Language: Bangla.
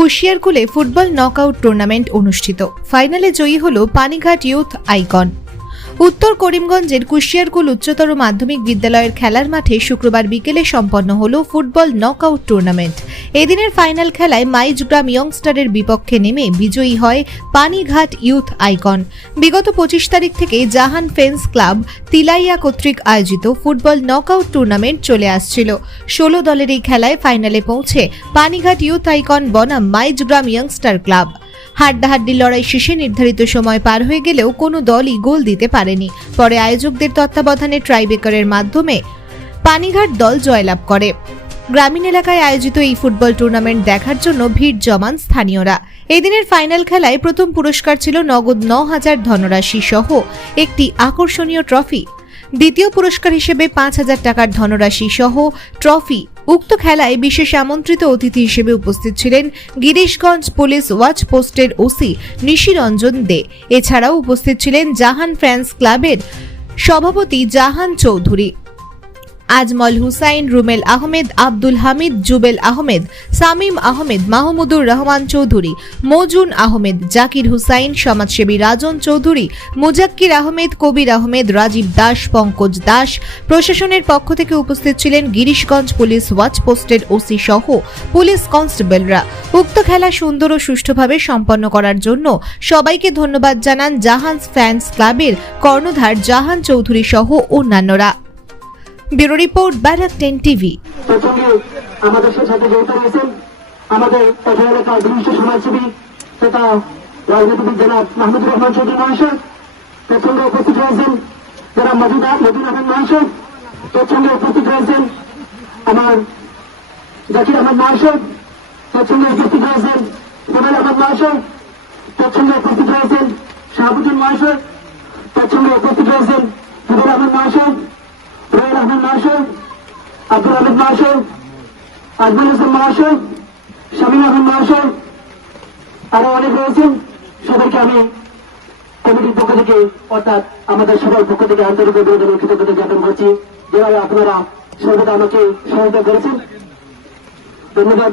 কুশিয়ারকুলে ফুটবল নকআউট টুর্নামেন্ট অনুষ্ঠিত। ফাইনালে জয়ী হল পানিঘাট ইউথ আইকন। উত্তর করিমগঞ্জের কুশিয়ারকুল উচ্চতর মাধ্যমিক বিদ্যালয়ের খেলার মাঠে শুক্রবার বিকেলে সম্পন্ন হল ফুটবল নকআউট টুর্নামেন্ট এদিনের ফাইনাল খেলায় মাইজগ্রাম ইয়ংস্টারের বিপক্ষে নেমে বিজয়ী হয় পানিঘাট ইউথ আইকন বিগত পঁচিশ তারিখ থেকে জাহান ফেন্স ক্লাব তিলাইয়া কর্তৃক আয়োজিত ফুটবল নকআউট টুর্নামেন্ট চলে আসছিল। ষোলো দলের এই খেলায় ফাইনালে পৌঁছে পানিঘাট ইউথ আইকন বনাম মাইজগ্রাম ইয়ংস্টার ক্লাব হাড্ডাহাড্ডি লড়াই শেষে নির্ধারিত সময় পার হয়ে গেলেও কোনো দলই গোল দিতে পারেনি। পরে আয়োজকদের তত্ত্বাবধানে ট্রাইবেকারের মাধ্যমে পানিঘাট দল জয়লাভ করে। গ্রামীণ এলাকায় আয়োজিত এই ফুটবল টুর্নামেন্ট দেখার জন্য ভিড় জমান স্থানীয়রা। এদিনের ফাইনাল খেলায় প্রথম পুরস্কার ছিল নগদ ন হাজার ধনরাশি সহ একটি আকর্ষণীয় ট্রফি। দ্বিতীয় পুরস্কার হিসেবে পাঁচ হাজার টাকার ধনরাশি সহ ট্রফি উক্ত খেলায় বিশেষ আমন্ত্রিত অতিথি হিসেবে উপস্থিত ছিলেন গিরিশগঞ্জ পুলিশ ওয়াচ পোস্টের ওসি নিশিরঞ্জন দে। এছাড়াও উপস্থিত ছিলেন জাহান ফ্যান্স ক্লাবের সভাপতি জাহান চৌধুরী। আজমল হুসাইন, রুমেল আহমেদ, আব্দুল হামিদ, জুবেল আহমেদ, সামিম আহমেদ, মাহমুদুর রহমান চৌধুরী, মজুন আহমেদ, জাকির হুসাইন, সমাজসেবী রাজন চৌধুরী, মুজাক্কির আহমেদ, কবির আহমেদ, রাজীব দাস, পঙ্কজ দাস। প্রশাসনের পক্ষ থেকে উপস্থিত ছিলেন গিরিশগঞ্জ পুলিশ ওয়াচ পোস্টের ওসি সহ পুলিশ কনস্টেবলরা। উক্ত খেলা সুন্দর ও সুষ্ঠুভাবে সম্পন্ন করার জন্য সবাইকে ধন্যবাদ জানান জাহান্স ফ্যান্স ক্লাবের কর্ণধার জাহান চৌধুরী সহ অন্যান্যরা। Bureau report Barak ten TV. আমাদের সাথে রয়েছেন আমাদের তথা এলাকার বিশিষ্ট সমাজসেবী তথা রাজনীতিবিদ জনাব মাহমুদুর রহমান চৌধুরী মহাশয়, প্রসঙ্গে উপস্থিত রয়েছেন যারা মজুদ মজুর আহমেদ মহাশয়, প্রসঙ্গে উপস্থিত রয়েছেন আমার জাকির আহমদ মহাশয়, প্রসঙ্গে উপস্থিত রয়েছেন রুবেল আহমদ মহাশয়, প্রসঙ্গে উপস্থিত রয়েছেন শাহাবুদ্দিন মহাশয়, প্রসঙ্গে উপস্থিত রয়েছেন আহমদ মহাশয় Ahmed marshal, Abdul Ahmed marshal, Ajmal Hossain marshal, Shamim Ahmed marshal, আরও অনেক রয়েছেন সবাইকে আমি কমিটির পক্ষ থেকে, অর্থাৎ আমাদের সবার পক্ষ থেকে আন্তরিক অভিনন্দন কৃতজ্ঞতা জ্ঞাপন করছি। যেভাবে আপনারা সর্বদা আমাকে সহায়তা করেছেন। ধন্যবাদ।